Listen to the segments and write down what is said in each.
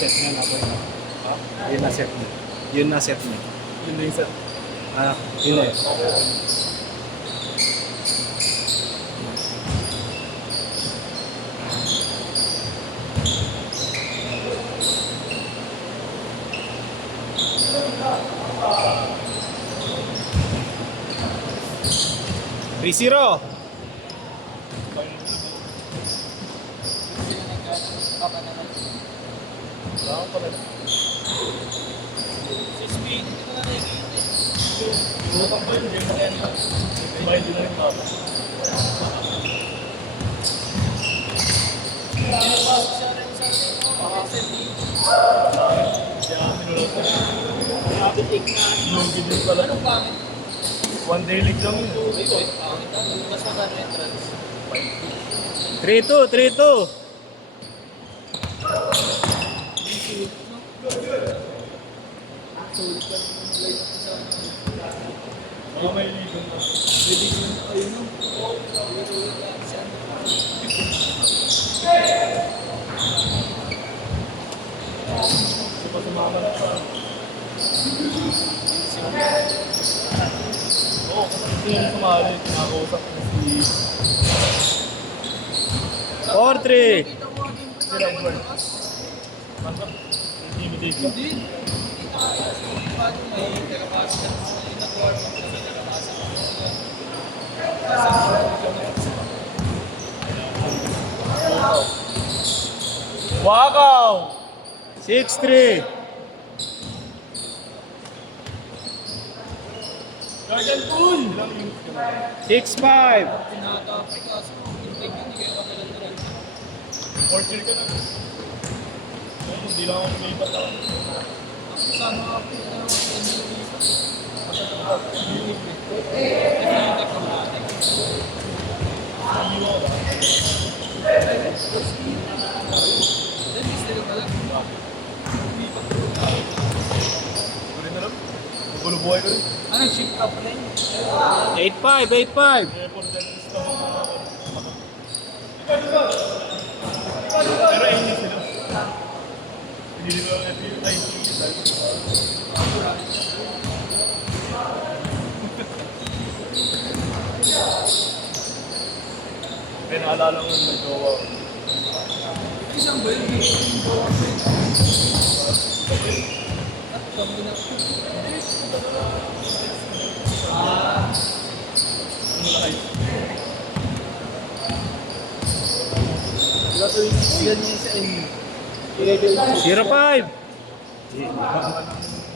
Set niya na po yun. Ha? Yun na set niya. Yun na set niya. Yun na yung set. Ah, yun na yun. Three zero. One day league lang yun. 3-2, 3-2. Mga may ligon na. Kasi pa sumama na sa... Oo, kasi yung sumali, kinakausap na si... 4-3. Si Redward. Masap, intimidate ka. Wakaw! 6-3. Jordan Poole! 6-5. Fourth year ka na. Ayun, hindi lang ako lumipat ako. Hindi rin alam. Magulo buhay ko rin. Ano, shift up na yun? 8-5, 8-5. Eh, for dentist na pero ayun sila. Hindi nila ay may naalala ko yung nag-jowa. Isang ba yun? Yan yung sa inyo. 0-5.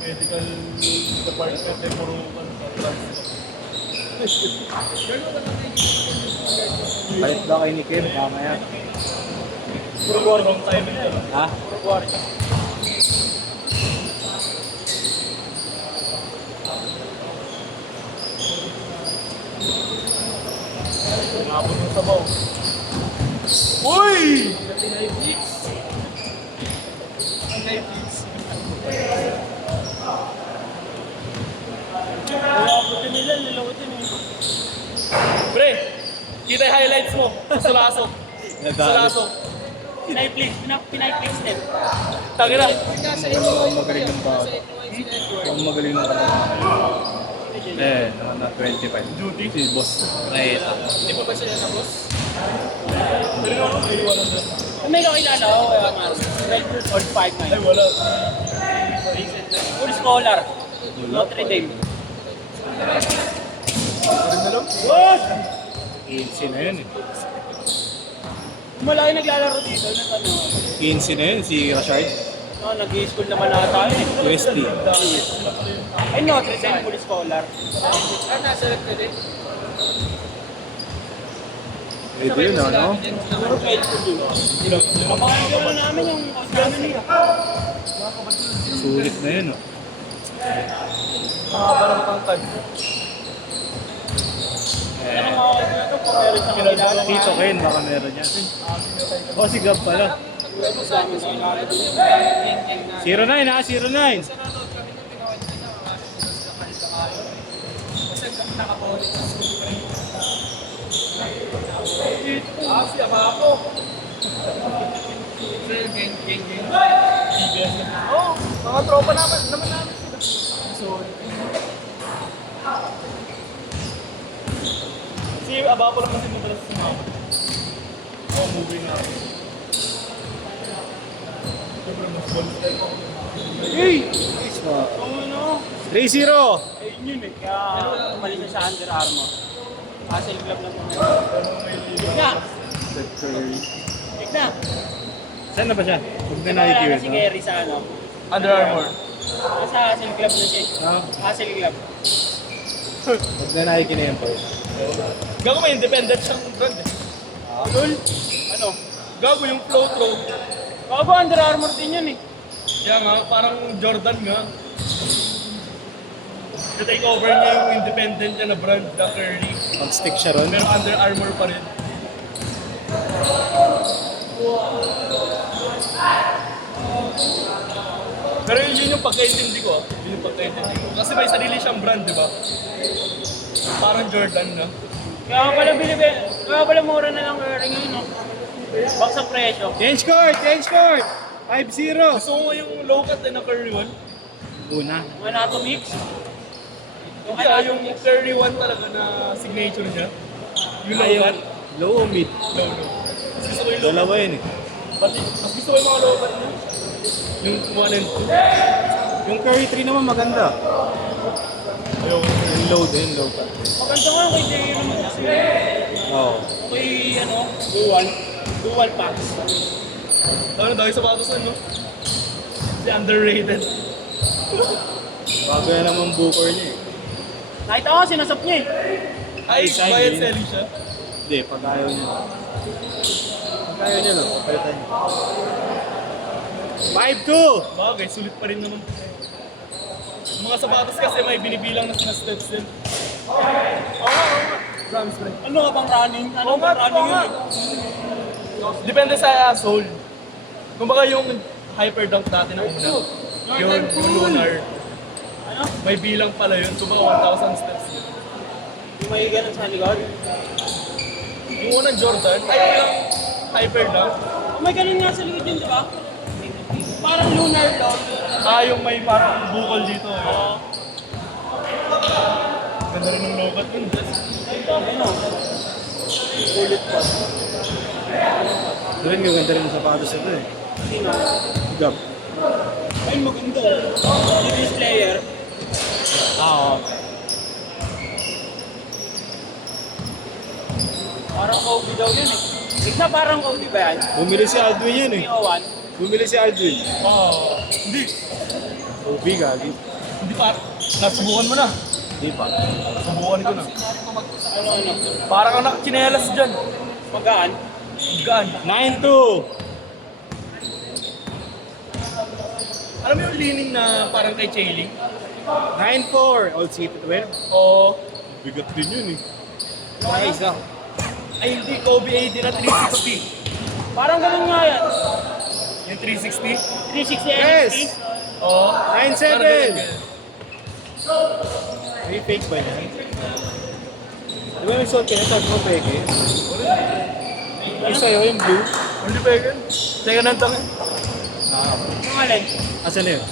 Medical department ay puro Palit daw kay ni Kim, mamaya. puro warning time ito. Ha? Puro warning. Nabot yung sabaw. Uy! Nakabutin nila, nilawatin eh. Pre, kita yung highlights mo. Sa laso. Sa laso. Pinay-place din. Tangina. Ang magaling ng tao. Ang magaling ng tao. Eh, na 25. Duty. Si boss. Right. Hindi mo ba sila na boss? Pero ano, may iwanan doon. May kakilala ako, Red or 5 Ay, wala. Full scholar. Notre Dame. Ano na lang? Boss! 15 na yun eh. Malaki naglalaro dito. Ano? 15 na yun, si Rashard. Oh, nag-i-school naman ata eh. UST. Ay, Notre Dame, full scholar. Ah, nasa Notre Dame. Pwede yun, ano? Siguro pwede ko dun. Mapakagano namin yung namin nila. Sulit na yun, oh. Parang pang-tag. Ano mga kaibigan ito kung meron sa kakilala. Tito Ken, baka meron yan. O, si Gab pala. 09 ha, 09. Siya ba ako? Oo, mga tropa naman namin sila. Si Abapo lang kasi madalas sumama. Oo, movie na. Siyempre, mas bonus tayo. Hey! Nice po. Ano? 3-0. Ayun yun eh. Kaya umalis na sa Under Armour. Hassle club lang naman. Tigna! Steph Curry. Tigna! Saan na ba siya? Huwag na Wala na nakikita. si Gary sa ano. Under Armour. Nasa Hassle club na siya. Ah, Hassle club. huwag na nakikita yan po. Gago may independent siyang brand eh. Lul! Ano? Gago yung flow throw. Bago Under Armour din yun eh. Kaya nga, parang Jordan nga. Na-take over niya yung independent niya na brand, the Curry. Mag-stick siya ron. Pero Under Armour pa rin. Pero yun yung pagkaintindi ko. Yun yung pagkaintindi ko. Kasi may sarili siyang brand, di ba? Parang Jordan na. Kaya pala mura na lang Curry ngayon no. Bak sa presyo. Change court! Change court! 5-0. Gusto ko yung low cut na Curry 1. Una. Yung Anatomix. Yung Kaya yung Anatomix. Curry 1 talaga na signature niya. Yung low Ayaw. cut. Low o mid? Low, low. Mas gusto ko yung low cut. Dalawa yun eh. Pati, mas gusto ko yung mga low cut niya. Yung 1 and 2. Yung Curry 3 naman maganda. Ayoko. Yung low din, low pa. Maganda nga kay Jerry naman kasi. Oo. May ano, dual packs. Ano dahil sa batos no? Si underrated. Bago yan naman booker niya eh. Nakita ko, sinasap niya eh. Ay, Sign buy and din. selling siya. Hindi, pag ayaw niya. Pag ayaw niya, no? Papalitan niya. 5-2! Bagay, sulit pa rin naman. Yung mga sapatos kasi may binibilang na steps din. Oo nga. Promise pre. Ano ka bang running? Ano Oo nga, bang running oo nga. yun eh? Depende sa sole. Kumbaga yung hyper dunk dati na una. Yung lunar. Ano? May bilang pala yun. Kumbaga 1,000 steps yun. Yung may ganun sa likod? Yung unang Jordan, ay yung hyper dunk. Oh, may ganun nga sa likod yun, di ba? Parang lunar daw. Ah, yung may parang bukol dito. Oo. Ganda rin ng low cut yun. Ito, ano? Bullet pa. Doon yung ganda rin ng sapatos ito eh. Sino? Gab. Ay, maganda. Series player. Oo. Parang Kobe daw yun eh. Tigna parang Kobe ba yan? Bumili si Aldwin yan eh. 301. Bumili si Aldwin. Oh, hindi. Ubi, gagi. Hindi pa. Nasubukan mo na. Hindi pa. Subukan ko na. Ano? Parang anak chinelas dyan. Magaan? Gaan. 9-2! Alam mo yung leaning na parang kay Chailing? 9-4! Old City 12. O, Bigat din yun eh. Ay, isa. ay hindi, Kobe AD na 360. Parang ganun nga yan. Yung 360? 360 Yes! NXT. Oo. 9-7! May fake ba yan? Di ba nagsuot ka na? Sabi mo peke? Yung sa'yo, yung blue. Hindi pa yun. Teka nang tangin. Ah, Yung alin? asan na yun?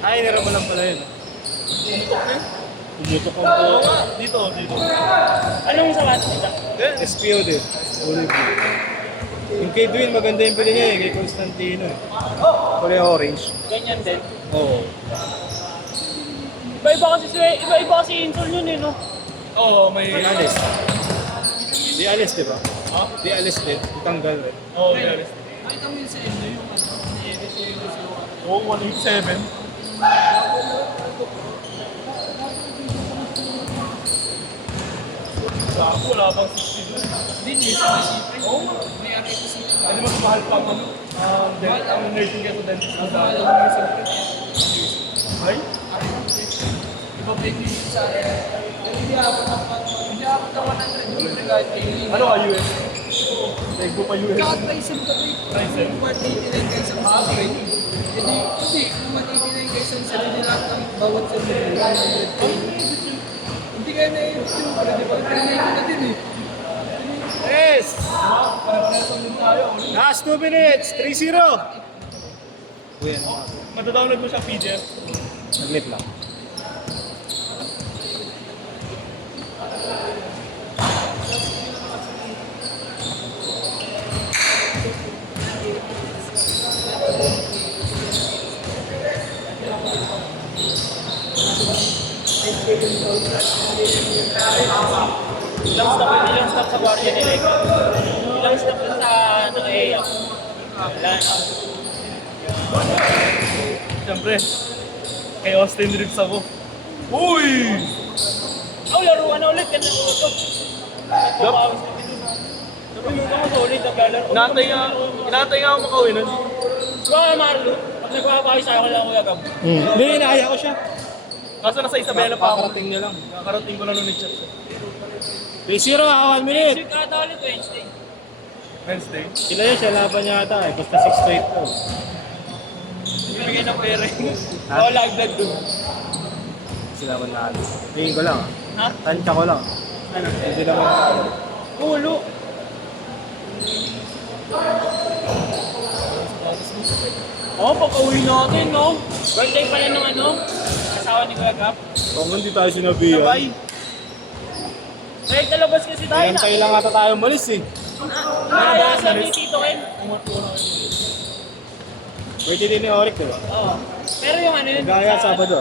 Ay, nira mo lang pala yun. Tumutok na yun. Tumutok ang Oo po. nga, dito, dito. Anong sapatos nito? Then, SPO din. Kulay blue. Yung kay Dwayne, maganda yung pili niya eh. Kay Constantino eh. Kulay orange. Ganyan din. Oo. Iba-iba kasi insole yun eh, no? oo, may... Di alis. Di alis, di ba? Ha? Di alis din. Itanggal eh. Oo, may alis. Oo, 187. Gago, wala bang 60 doon. Hindi, oo nga. Pwede mas mahal pa ang ang nursing care sa dentist na dahil. Ay? Iba pwede yun sa akin. Pero hindi ako ng 100 kahit ay Ano ka, US? Tego pa US. kahit Ryzen ka rin. Ryzen? Kung 189 guys ang upgrade. Hindi, kung 189 guys ang sarili lahat ng bawat sarili. 100K. Hindi ka kayo na-i-team ko na, di ba? Terminator na din eh. Yes! Pare-paresan din tayo. Last 2 minutes, 3-0. Uy, ano? Matadownload mo siya PDF. Saglit lang. Ilang stop sa Guardian Electric. Ilang stop na sa AAF. Wala na. Siyempre, kay Austin Reeves ako. Uy! Oh, laruan na ulit. Ganda ko ito. Nagpapawis na ito. Napinuta ko sa ulit. Naglalaro. Inatay nga ako makawin nun. Baka Marlo, pag nagpapawis sa'yo ko lang Kuya Gab. Hindi, inaaya ko siya. Kaso nasa Isabela pa ako. Kakarating niya lang. Kakarating ko lang nun ni Chat. 3-0, 1 minute. Next week ata ulit Wednesday. Wednesday. Sila yun, siya laban niya ata eh. Basta 6 straight to. Bibigyan ng pera yun. Oo, live blood dun. Sila man natin. Tingin ko lang. Ha? Tansya ko lang. Ano? Hindi sila man natin. Ulo. Oh, pag-uwi natin, no? Birthday pala ng ano? Asawa ni Kuya Gab. Kung hindi tayo sinabihan. Sabay. Kahit nalabas kasi tayo na. Hintay lang ata tayo malis eh. Nakayasan ni Tito Ken. Birthday din ni Oric, diba? Oo. Pero yung ano yun? Gaya sa- Sabado.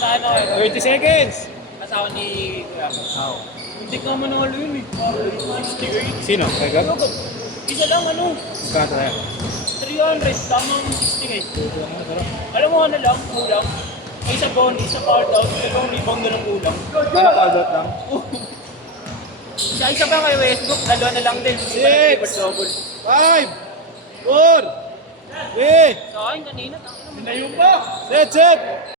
Sa ano eh? 30 seconds! Asawa ni Kuya Gab. Oo. Hindi ka manalo yun eh. 60 Sino? Kay Gab? Isa lang ano? Kata yan. 300. Tamang 60 guys. Alam mo ano lang? Kulang. May isa bonus, isa power down, isa pang rebound na lang kulang. Ano pa dot lang? Isa pa kay Westbrook, dalawa na lang din. Hindi pa Six. nag-triple-double. 5! 4! 3! Sa akin kanina, tangin naman. Sinayo pa! Set!